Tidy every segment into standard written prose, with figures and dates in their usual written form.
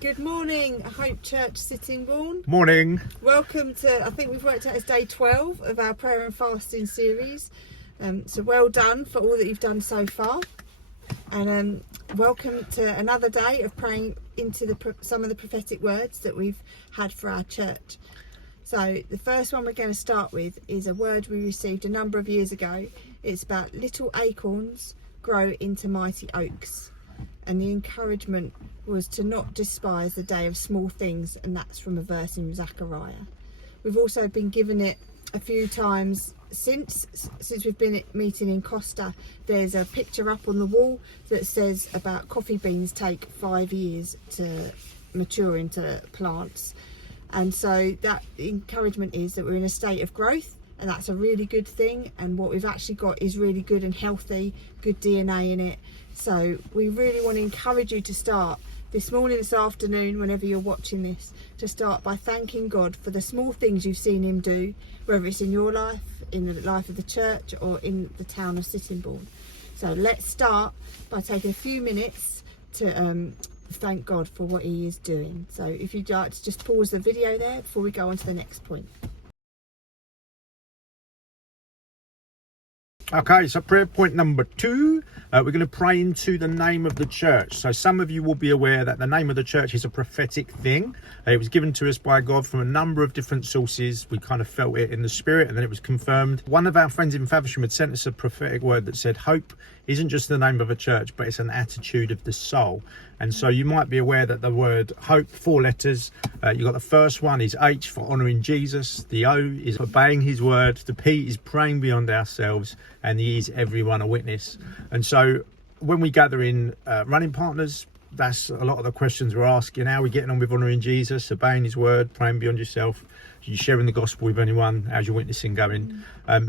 Good morning, Hope Church Sittingbourne. Morning. Welcome to, I think we've worked out as day 12 of our prayer and fasting series. So well done for all that you've done so far. And welcome to another day of praying into some of the prophetic words that we've had for our church. So the first one we're going to start with is a word we received a number of years ago. It's about little acorns grow into mighty oaks. And the encouragement was to not despise the day of small things, and that's from a verse in Zechariah. We've also been given it a few times since we've been meeting in Costa. There's a picture up on the wall that says about coffee beans take 5 years to mature into plants, and so that encouragement is that we're in a state of growth, and that's a really good thing. And what we've actually got is really good and healthy, good DNA in it. So we really want to encourage you to start this morning, this afternoon, whenever you're watching this, to start by thanking God for the small things you've seen him do, whether it's in your life, in the life of the church, or in the town of Sittingbourne. So let's start by taking a few minutes to thank God for what he is doing. So if you'd like to just pause the video there before we go on to the next point. Okay, so prayer point number 2, we're going to pray into the name of the church. So some of you will be aware that the name of the church is a prophetic thing. It was given to us by God from a number of different sources. We kind of felt it in the spirit, and then it was confirmed. One of our friends in Faversham had sent us a prophetic word that said hope isn't just the name of a church, but it's an attitude of the soul. And so you might be aware that the word hope, 4 letters, you've got the first one is H for honouring Jesus, the O is obeying his word, the P is praying beyond ourselves, and the E is everyone a witness. And so when we gather in running partners, that's a lot of the questions we're asking. How are we getting on with honouring Jesus, obeying his word, praying beyond yourself? Are you sharing the gospel with anyone? How's your witnessing going?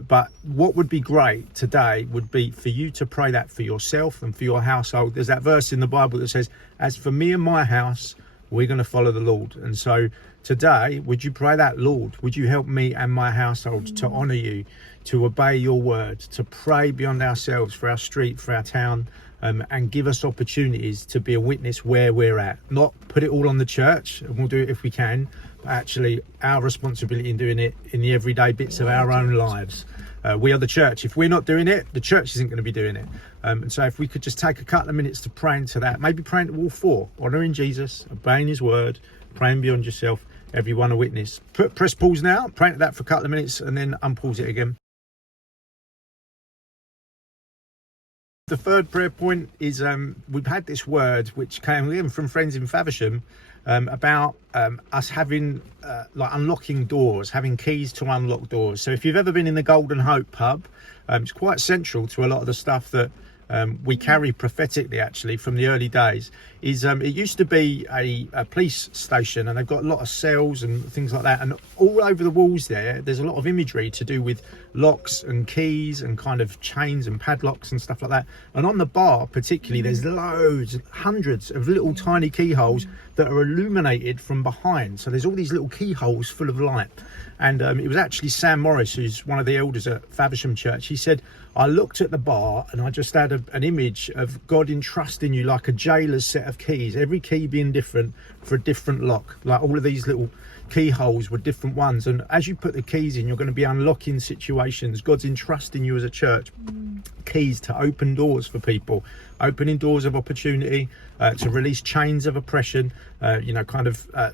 But what would be great today would be for you to pray that for yourself and for your household. There's that verse in the Bible that says, as for me and my house, we're going to follow the Lord. And so today, would you pray that, Lord, would you help me and my household to honour you, to obey your word, to pray beyond ourselves for our street, for our town, and give us opportunities to be a witness where we're at. Not put it all on the church, and we'll do it if we can, but actually our responsibility in doing it in the everyday bits of our own lives. We are the church. If we're not doing it, the church isn't going to be doing it. And so if we could just take a couple of minutes to pray into that, maybe praying to all 4, honouring Jesus, obeying his word, praying beyond yourself, everyone a witness. Press pause now, pray into that for a couple of minutes, and then unpause it again. The third prayer point is we've had this word which came in from friends in Faversham about us having like unlocking doors, having keys to unlock doors. So if you've ever been in the Golden Hope pub, it's quite central to a lot of the stuff that we carry prophetically, actually, from the early days. Is it used to be a police station, and they've got a lot of cells and things like that, and all over the walls there's a lot of imagery to do with locks and keys and kind of chains and padlocks and stuff like that. And on the bar particularly, there's loads, hundreds of little tiny keyholes that are illuminated from behind. So there's all these little keyholes full of light. And it was actually Sam Morris, who's one of the elders at Faversham Church. He said, I looked at the bar and I just had an image of God entrusting you like a jailer's set of keys, every key being different for a different lock. Like all of these little keyholes were different ones. And as you put the keys in, you're going to be unlocking situations. God's entrusting you as a church keys to open doors for people, opening doors of opportunity, to release chains of oppression, that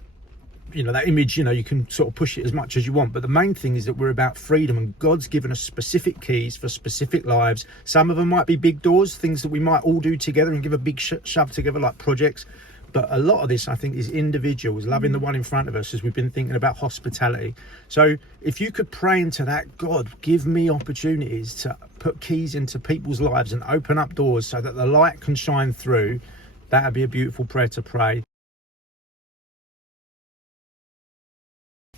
image, you can sort of push it as much as you want, but the main thing is that we're about freedom, and God's given us specific keys for specific lives. Some of them might be big doors, things that we might all do together and give a big shove together, like projects. But a lot of this, I think, is individuals loving the one in front of us, as we've been thinking about hospitality. So if you could pray into that, God, give me opportunities to put keys into people's lives and open up doors so that the light can shine through, that would be a beautiful prayer to pray.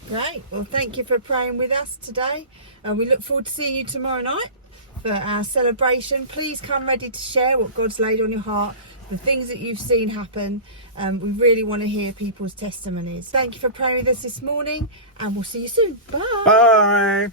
Great. Well, thank you for praying with us today. We look forward to seeing you tomorrow night for our celebration. Please come ready to share what God's laid on your heart, the things that you've seen happen. We really want to hear people's testimonies. Thank you for praying with us this morning, and we'll see you soon. Bye. Bye.